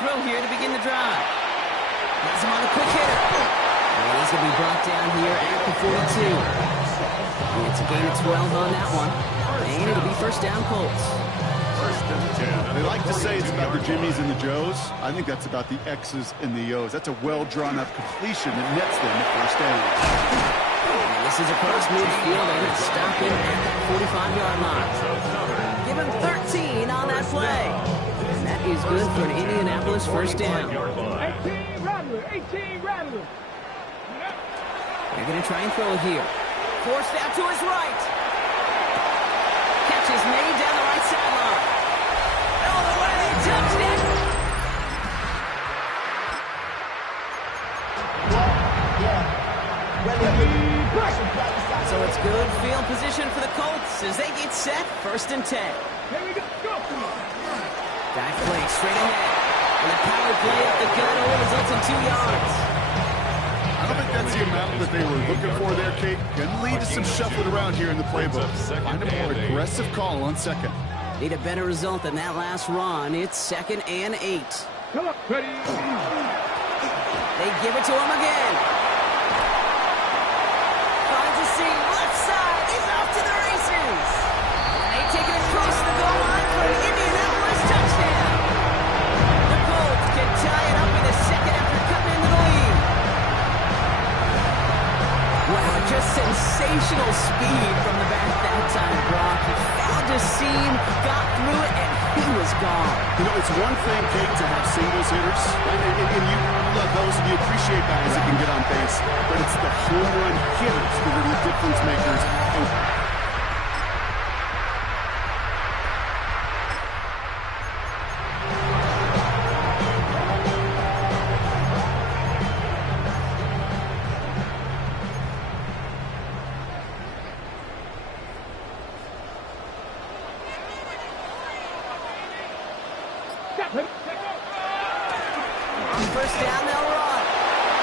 throw here to begin the drive. Has him on the quick hitter. And he's going to be brought down here at the 42. And it's a gain of 12 on that one. And it'll be first down Colts. They like to say it's about the Jimmies and the Joes. I think that's about the X's and the O's. That's a well-drawn-up completion that nets them the first down. And this is across midfield. They're going to stop him at that 45-yard line. Give him 13 on that play. And that is good for an Indianapolis first down. 18 Rattler, 18 Rattler. They're going to try and throw it here. Forced out to his right. Catch is made down the right sideline. All the way, touchdown! So it's good field position for the Colts as they get set, 1st and 10. Here we go. Back play straight ahead. And a power play up the gut only results in 2 yards. I don't think that's the amount that they were looking for there, Kate. Can lead to some shuffling around here in the playbook. Find a more aggressive call on second. Need a better result than that last run. It's 2nd and 8. Come on, ready. They give it to him again. Finds a seam, left side. He's off to the races. And they take it across the goal line for an Indianapolis touchdown. The Colts can tie it up in the second after cutting into the lead. Wow, just sensational speed from the back that time, Brock. He found a seam, got through it, and he was gone. You know, it's one thing, Kate, to have singles hitters, and you love those, and you appreciate guys that can get on base, but it's the home run hitters that are the difference makers. First down, they'll run.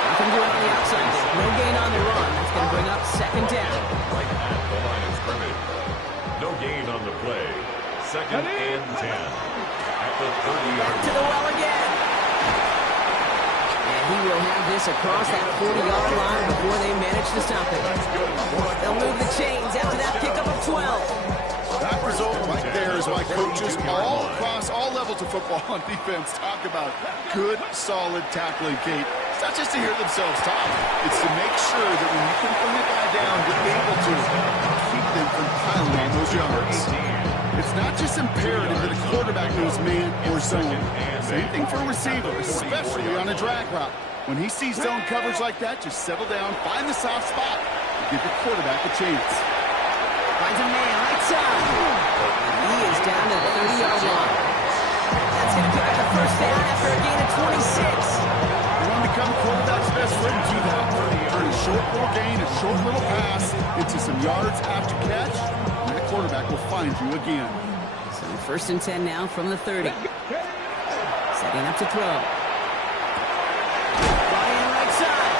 Nothing to it on the outside. No gain on the run. That's going to bring up 2nd down. Right at the line of scrimmage. No gain on the play. 2nd and 10. At the 30-yard line. To the well again. And he will have this across that 40-yard line before they manage to stop it. They'll move the chains after that pickup of 12. That result right there is why coaches all across all levels of football on defense talk about good, solid tackling, Kate. It's not just to hear themselves talk. It's to make sure that when you can bring a guy down, you're able to keep them from piling on those yards. It's not just imperative that a quarterback knows man or zone. Same thing for a receiver, especially on a drag route. When he sees zone coverage like that, just settle down, find the soft spot, and give your quarterback a chance. Finds a man right side. He is down to the 30-yard line. That's going to pick up the first down after a gain of 26. You want to become quarterback's best friend, do that. Turn a short little gain, a short little pass into some yards after catch, and that quarterback will find you again. So 1st and 10 now from the 30. Setting up to throw. Brought in right side.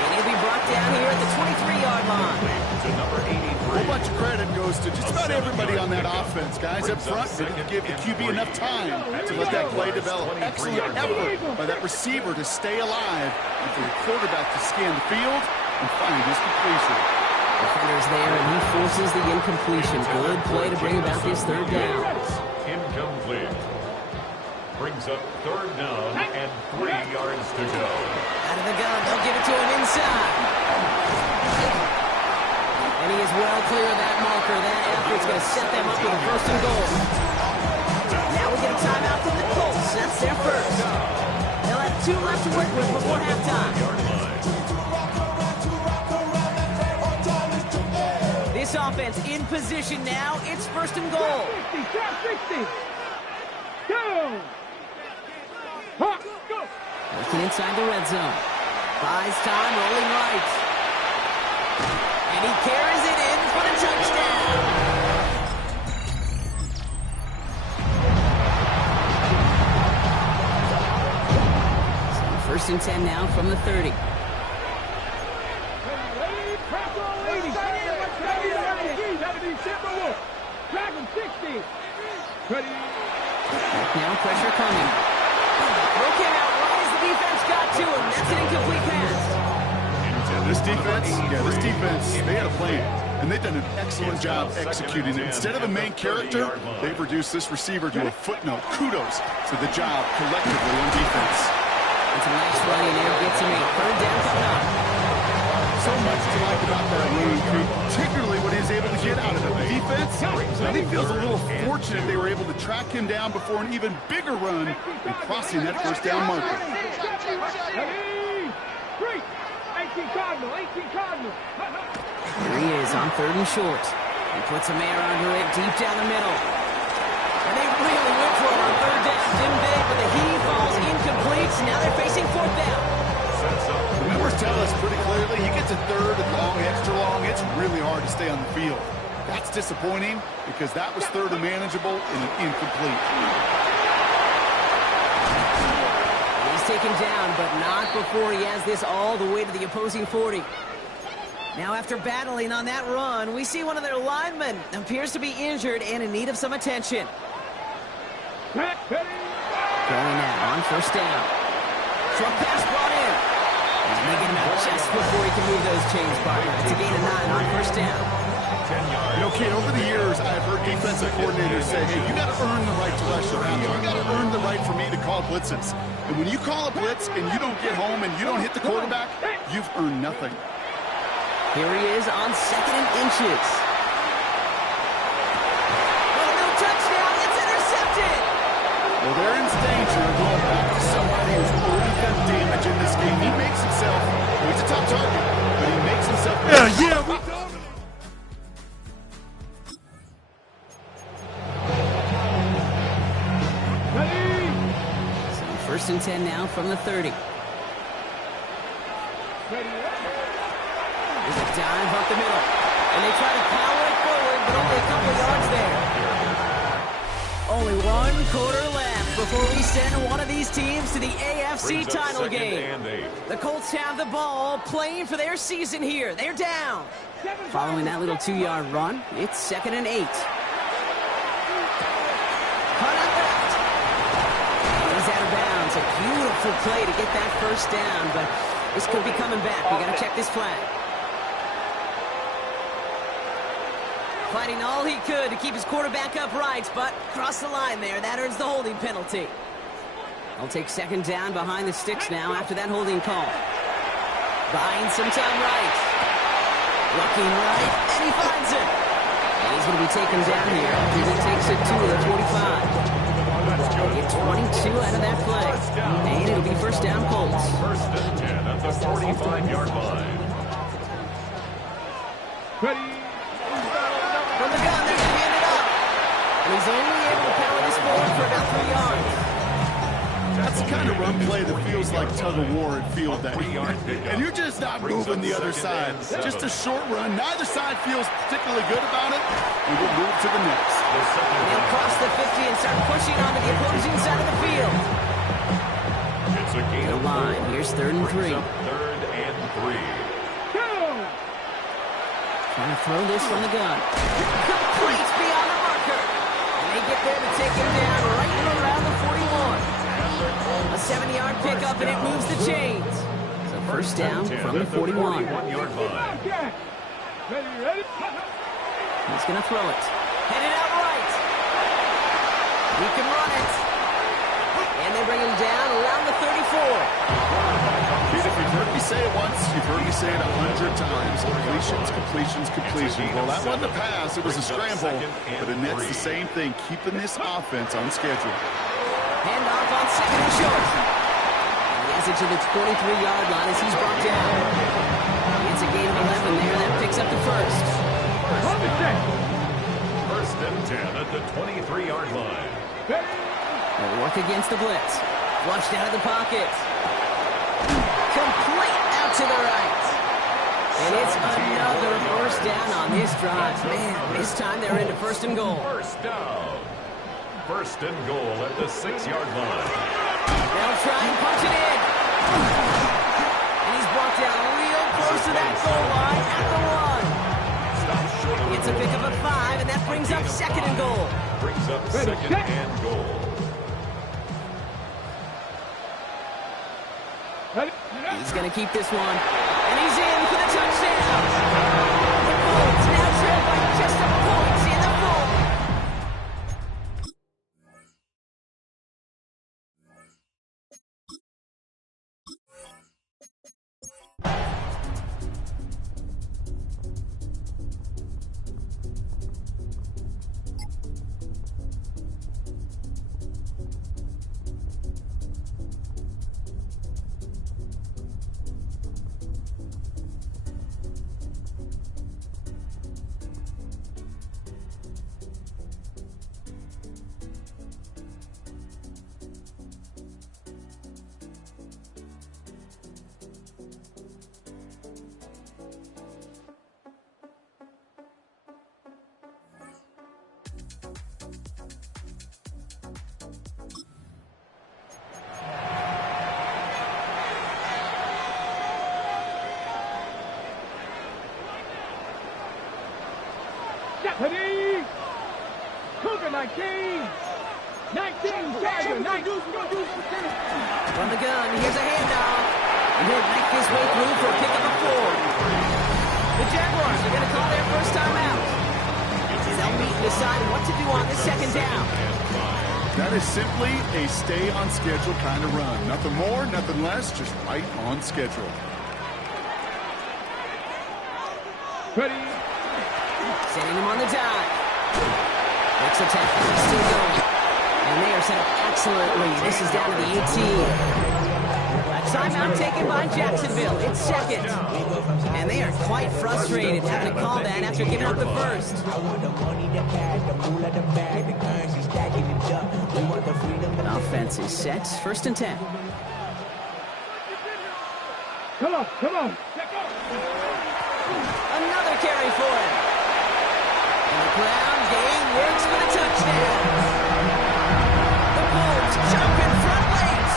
And he'll be brought down here at the 23-yard line. A whole bunch of credit goes to just about everybody on that offense. Guys up front didn't give the QB enough time to let that play develop. Excellent effort by that receiver to stay alive and for the quarterback to scan the field and find his completion. Defender's there, and he forces the incompletion. Good play to bring about this 3rd down. Incomplete. Brings up 3rd down and 3 yards to go. Out of the gun, they'll give it to him inside. And he is well clear of that marker. That effort's going to set them up with a 1st and goal. Now we get a timeout from the Colts. That's their first. They'll have 2 left to work with before halftime. This offense in position now. It's 1st and goal. 60. Go. Go. Working inside the red zone. Buys time, rolling right. And he carries it in for the touchdown. So 1st and 10 now from the 30. Now pressure coming. This defense, they had a plan, and they've done an excellent job executing it. Instead of a main character, they've reduced this receiver to a footnote. Kudos to the job collectively on defense. It's a nice run in there, gets him a third down coming up. So much to like about that run, particularly what he was able to get out of the defense. I think he feels a little fortunate they were able to track him down before an even bigger run and crossing that first down marker. Great. 18 Cardinal, 18 Cardinal. Here he is on third and short. He puts a man under it deep down the middle. And they really went for it on third down, didn't they? But the heave falls incomplete. Now they're facing fourth down. The numbers tell us pretty clearly, you get to third and long, extra long, it's really hard to stay on the field. That's disappointing because that was third and manageable and an incomplete. He's taken down, but not before he has this all the way to the opposing 40. Now, after battling on that run, we see one of their linemen appears to be injured and in need of some attention. Going now on first down. Short pass brought in. He's making him out just before he can move those chains, partner. It's a gain of 9 on first down. You know, kid, over the years, I've heard defensive coordinators say, hey, you got to earn the right to rush around. You got to earn the right for me to call blitzes. And when you call a blitz and you don't get home and you don't hit the quarterback, you've earned nothing. Here he is on second and inches. Oh, no touchdown. It's intercepted. Well, they're in danger of going back to somebody who's already done damage in this game. He makes himself, he's a top target, but he makes himself... we don't. So first and 10 now from the 30. There's a dive up the middle. And they try to power it forward, but only a couple yards there. Only one quarter left before we send one of these teams to the AFC title game. The Colts have the ball, playing for their season here. They're down. Following that little 2-yard run, it's second and 8. Cut out left. He's out of bounds. A beautiful play to get that first down, but this could be coming back. We got to check this flag. Fighting all he could to keep his quarterback upright, but crossed the line there. That earns the holding penalty. They'll take second down behind the sticks now after that holding call. Buying some time right. Looking right, and he finds it. And he's going to be taken down here after he takes it to the 45. Get 22 out of that play. And it'll be first down Colts. First and 10 at the 45-yard line. Ready. From the gun, they're going to hand it up. And he's only able to power this forward for about 3 yards. That's the kind of run play that feels like tug-of-war at field day. And you're just not moving the other side. Just a short run. Neither side feels particularly good about it. And we'll move to the next. And they'll cross the 50 and start pushing onto the opposing side of the field. It's a gain of line. Here's third and 3. Third and 3. Trying to throw this from the gun. Complete beyond the marker. And they get there to take him down right around the 41. A 7-yard pickup, and it moves the chains. So first down from the 41. Yard line. Ready. He's going to throw it. Headed out right. He can run it. And they bring him down around the 34. If you've heard me say it once, you've heard me say it 100 times. Completions. Well, that wasn't a pass. It was a scramble. But it nets the same thing, keeping this offense on schedule. Handoff on second and short. And he has it to the 23-yard line as he's brought down. It's a gain of 11 there. That picks up the first. First and 10 at the 23-yard line. They'll work against the blitz. Flushed out of the pocket. Complete out to the right. And it's another first down on this drive. Man, this time they're into first and goal. First down. First and goal at the 6-yard line. They'll try and punch it in. And he's brought down real close to that goal line at the 1. It's a pick of a 5, and that brings up second and goal. Brings up second and goal. He's going to keep this one. And he's in for the touchdown. The Colts now trail by just a point in the fourth. Ready? Cougar 19. 19, Tiger, 19. From the gun, here's a handoff. And he'll make his way through for a pickup of 4. The Jaguars are going to call their first time out. They'll meet and decide what to do on this second down. That is simply a stay-on-schedule kind of run. Nothing more, nothing less, just right on schedule. Ready? Setting him on the dive. Makes a tackle. Still going. And they are set up excellently. This is down to the 18. A timeout taken by Jacksonville. It's second. And they are quite frustrated having to call that after giving up the first. Offense is set. First and 10. Come on, come on. Another carry for him. And the ground game works for the touchdown. The Bulls jump in front late.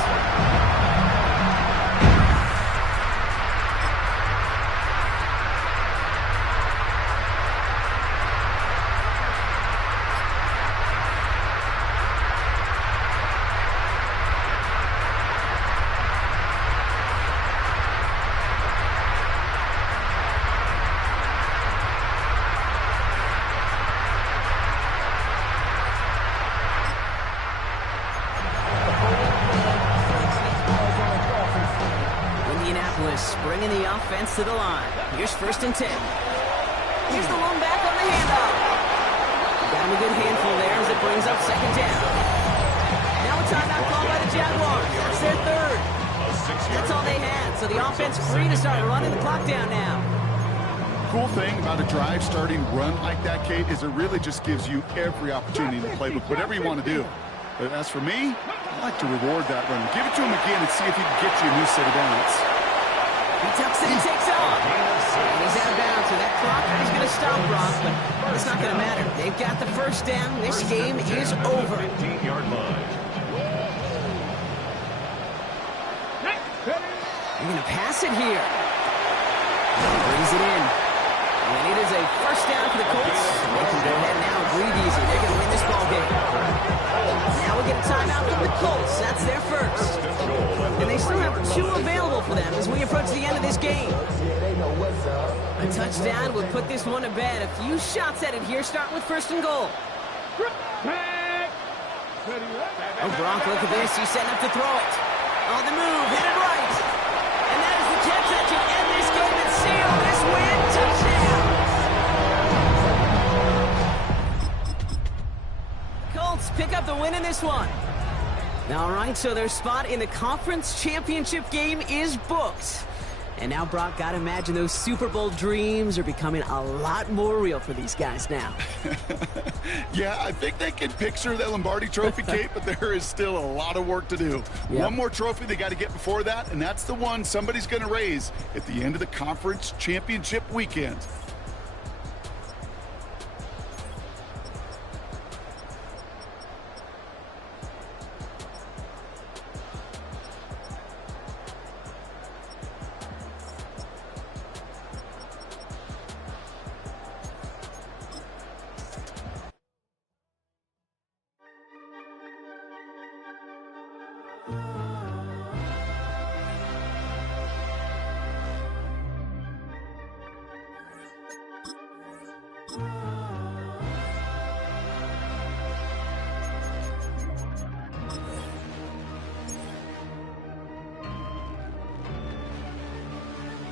Bringing the offense to the line. Here's first and 10. Here's the lone back on the handoff. Got him a good handful there as it brings up second down. Now a timeout called by the Jaguars. That's their third. That's all they had, so the offense free to start running the clock down now. Cool thing about a drive starting run like that, Kate, is it really just gives you every opportunity to play with whatever you want to do. But as for me, I like to reward that run. Give it to him again and see if he can get you a new set of downs. He tucks it and takes off. And he's out of bounds, so that clock is going to stop, Brock, but it's not going to matter. They've got the first down. This game is over. 15-yard line. They're going to pass it here. Brings it in. And it is a first down for the Colts. They can go ahead now and breathe easy. They're going to win this ball game. Now we get a timeout from the Colts. That's their first. And they still have 2 available for them as we approach the end of this game. A touchdown would put this one to bed. A few shots at it here, starting with first and goal. Oh, Brock, look at this. He's setting up to throw it. On the move, headed right. And that is the catch that should end this game and seal this win. Touchdown! Colts pick up the win in this one. All right, so their spot in the conference championship game is booked. And now, Brock, gotta imagine those Super Bowl dreams are becoming a lot more real for these guys now. Yeah, I think they can picture that Lombardi trophy, Kate, but there is still a lot of work to do. Yep. One more trophy they got to get before that, and that's the one somebody's going to raise at the end of the conference championship weekend. Go!